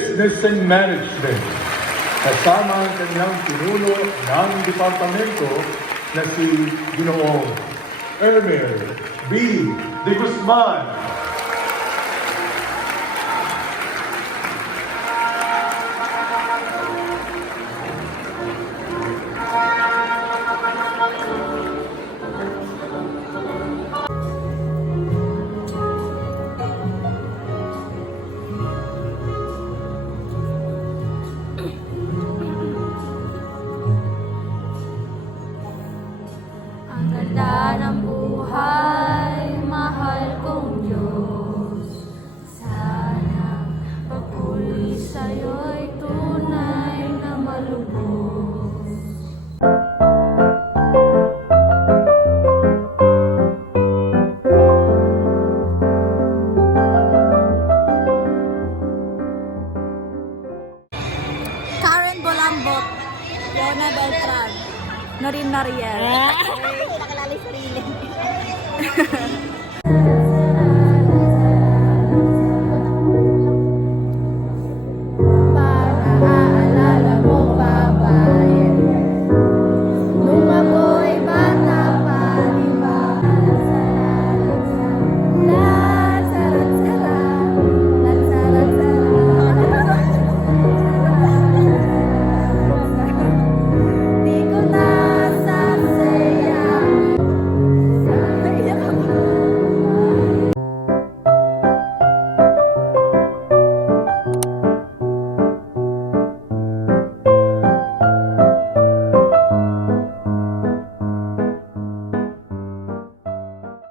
Business and Management. Kasama ang kanyang pinuno ng departamento na si Ginoong Ermer B. de Guzman. Ang ganda ng buhay, mahal kong Diyos. Sana pagpuli sa'yo'y tunay na malubos. Karen Bolambot, Yona Beltran, Norin Nariel. Nakalali sarili. Para mo babae, nung ako'y bata pa, di ba? Di ko nasasayang.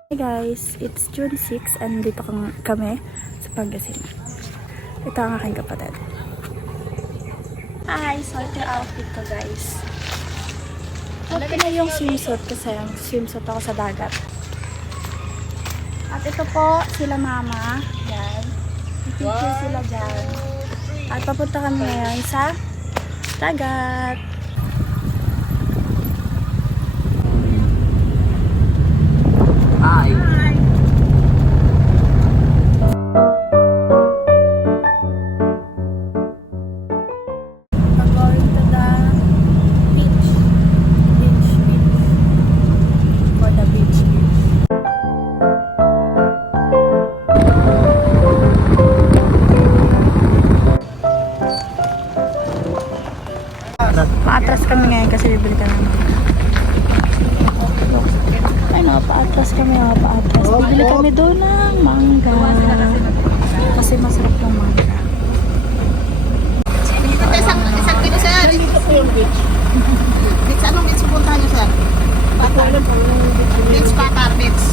Hey guys, it's June 6 and dito kami sa Pangasinan. Ito ang aking kapatid. Hi! So ito yung outfit ko guys. Okay na yung swimsuit kasi yung swimsuit ako sa dagat. At ito po sila mama. Yan. Picture sila dyan. At papunta kami ngayon sa dagat. Hi. We're going to the beach. Beach. For the beach. Paatras kami ngayon kasi bibili ka naman. Ay no, paatras kami, paatras. Bibili kami doon ng mangga. Kasi masarap ng mangga. Isang kilo sir. Dito po yung beach. Beach, anong beach pupuntahan niyo sir? Pakar. Beach, Pakar Beach.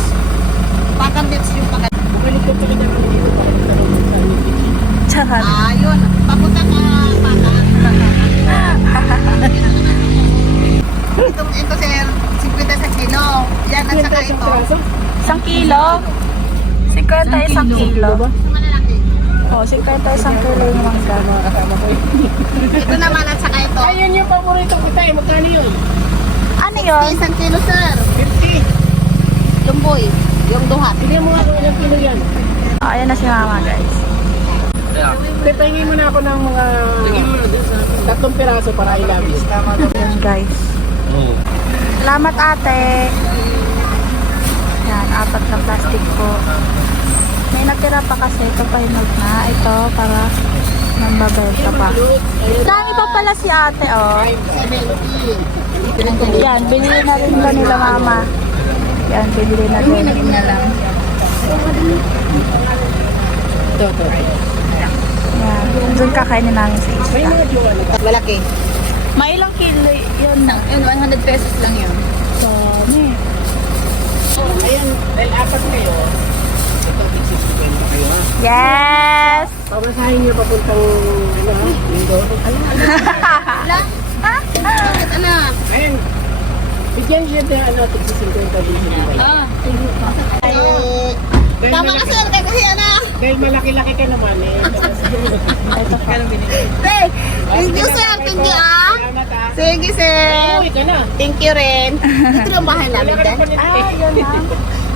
Pakar Beach yung pagkat. Bukalik ko talaga naman dito para sa beach. Tsaka. Yun. Papunta ka Pakar. Ito sir, 50 sa kilo. Yan at saka ito. 1 kilo? 51 kilo. Sa malalaki. Oh, 51 kilo yung mangga. Ito naman at saka ito. Ayun yung paborito ko tayo. Magkano yun? Ano yun? Isang kilo sir. 50. Yung boy. Yung duhat. Hindi mo ako ilang kilo yan. Oh, ayan na si mama guys. Pipahingin mo na ako ng mga 3 piraso para ilabis. Ayan guys. Salamat ate. Yan, 4 na plastic po. May natira pa kasi ito pa hinog na. Ito para nambabenta pa. Dami pa pala si ate oh. 70. Yan, binili na rin ba nila mama? Yan, bibili na rin. na lang. Yan, doon kakainin namin sa isa. Malaki. May ilang kilo yun na? Yun, 100 pesos lang yun. Dami. Ayan, dahil 4 kayo. Ito, 650 kayo ha. Yes! Pamasahin niyo papuntang Lindo. Wala? Bakit anak? Ayun. Bigyan siya ng 50 bilhin. Tama ka sir, kasi anak. Dahil malaki-laki ka naman eh. Ito pa. Thank you sir, thank you ah. Salamat ah. Sige sir. Uy ka na. Thank you rin. Ito yung bahay namin din. Ah, yun lang.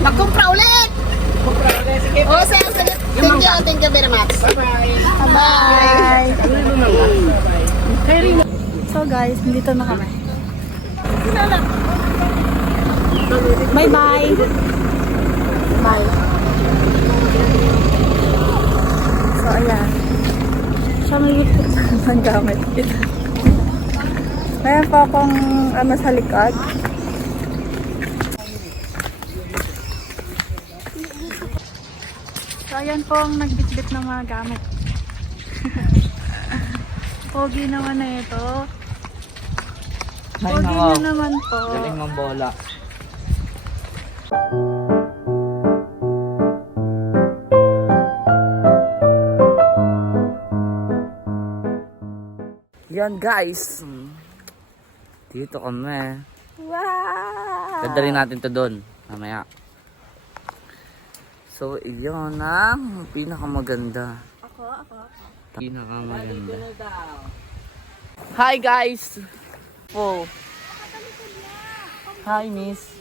Magkumpra ulit. Oh, sir, sige. Thank you very much. Bye-bye. Bye! Ano yung mangga? Bye-bye. So guys, nandito na kami. Bye-bye! Bye! So ayan. Siya may gusto ng gamit. Mayroon pa akong ano sa likod. So ayan po ang nagbitbit ng mga gamit. Pogi naman na ito. Ay, Pogi nako. na naman po. Galing mong bola. Yan guys. Dito kami. Wow! Dadalhin natin to doon. Mamaya. So, iyon ang pinakamaganda. Ako. Pinakamaganda. Hi guys! Po. Hi miss.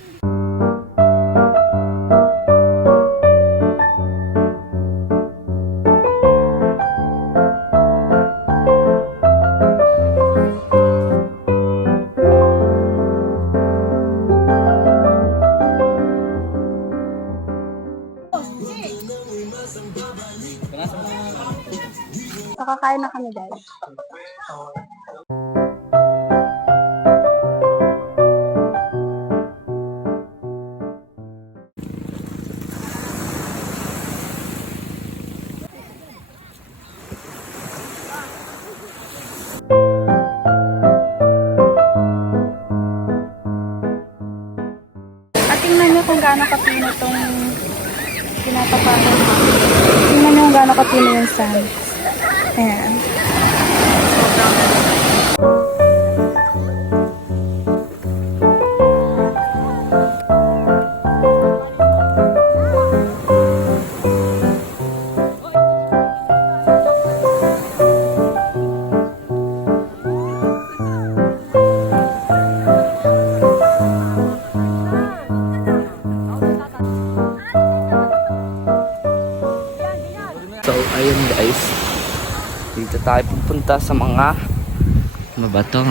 Nakakain na kami guys. At tingnan nyo kung gaano kapino itong pinatapakan. Tingnan nyo kung gaano kapino yung sand. Ayan. So, ayun guys. Dito tayo pupunta sa mga mabato.